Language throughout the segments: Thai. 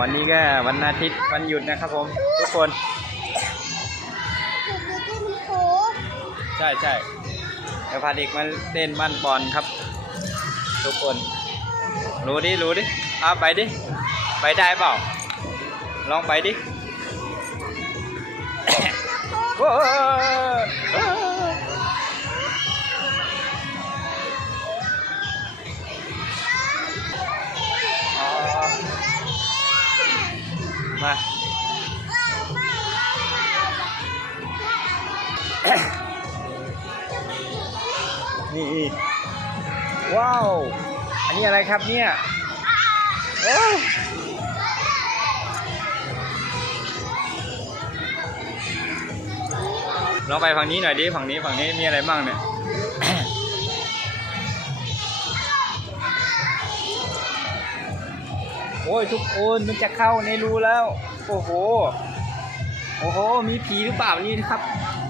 วันนี้ก็วันอาทิตย์วันหยุดนะครับผม ทุกคน ใช่ใช่เดี๋ยวพาเด็กมาเต้นบ้านบอลครับ ทุกคน รู้ดิรู้ดิเอาไปดิ ไปได้เปล่า ลองไปดิโอ้ มานี่ว้าว อันนี้อะไรครับเนี่ยลองไปฝั่งนี้หน่อยดิ ฝั่งนี้ฝั่งนี้มีอะไรบ้างเนี่ย อ้ยทุกคนมันจะเข้าในรูแล้ว โอ้โห โอ้โห มีผีหรือเปล่านี่ครับ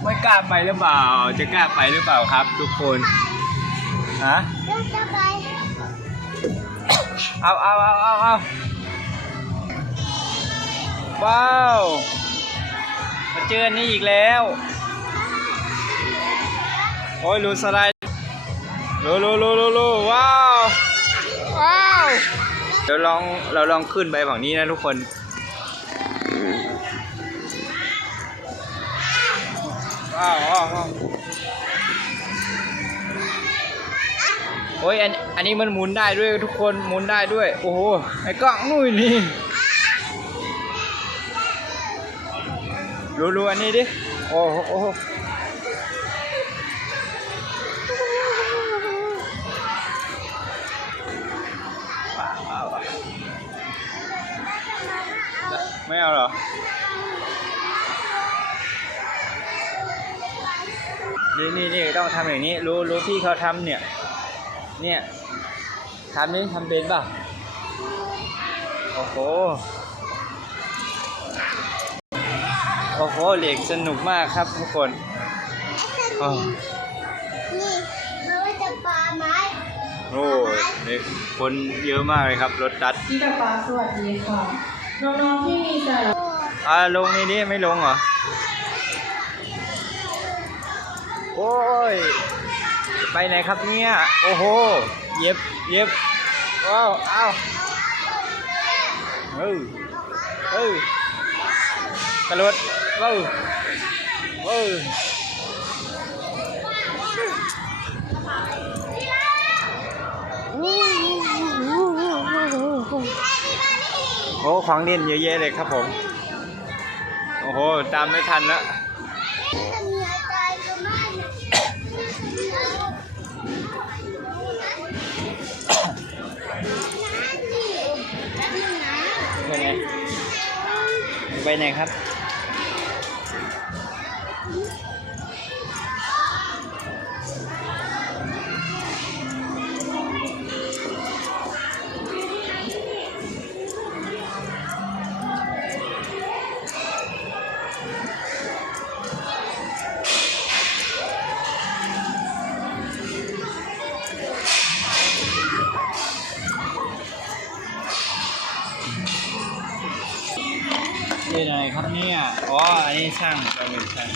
ไม่กล้าไปหรือเปล่า จะกล้าไปหรือเปล่าครับ ทุกคนฮะเดี๋ยวจะไปเอาเอาเอาเอาเอาว้าวมาเจออันนี้อีกแล้วโอ้ยลูสไลด์ลูลูลูลูลูว้าวว้าวเดี๋ยวลองเราลองขึ้นไปฝั่งนี้นะทุกคนว้าวว้าวว้าวโอ้ยอันอันนี้มันหมุนได้ด้วยทุกคนหมุนได้ด้วย โอ้โหไอ้กล้องนู่นนี่รู้รู้อันนี้ดิโอ้โห ไม่เอาเหรอ นี่นี่นี่ต้องทำอย่างนี้ รู้รู้พี่เขาทำเนี่ย เนี่ยทำนี่ทำเป็นป่ะ โอ้โห โอ้โหเหล็กสนุกมากครับทุกคนอ้าวนี่เราจะปาไม้โอ้ยเด็กคนเยอะมากเลยครับ รถตัด พี่ตาฟ้าสวัสดีค่ะ น้องๆที่มีสาระอ่าลงนี่นี่ไม่ลงเหรอ โอ้ย ไปไหนครับเนี่ย โอ้โห เย็บ เย็บ ว้าว อ้าวเออเออกระโดดว้าวเออ โอ้ของเล่นเยอะแยะเลยครับผม โอ้โห ตามไม่ทันแล้วจะมีอะไรก็ไม่นะแป๊บ นึงนะไปไหนไปไหนครับนี่ไหนครับเนี่ย อ๋อ อันนี้ช่างเราเป็นช่าง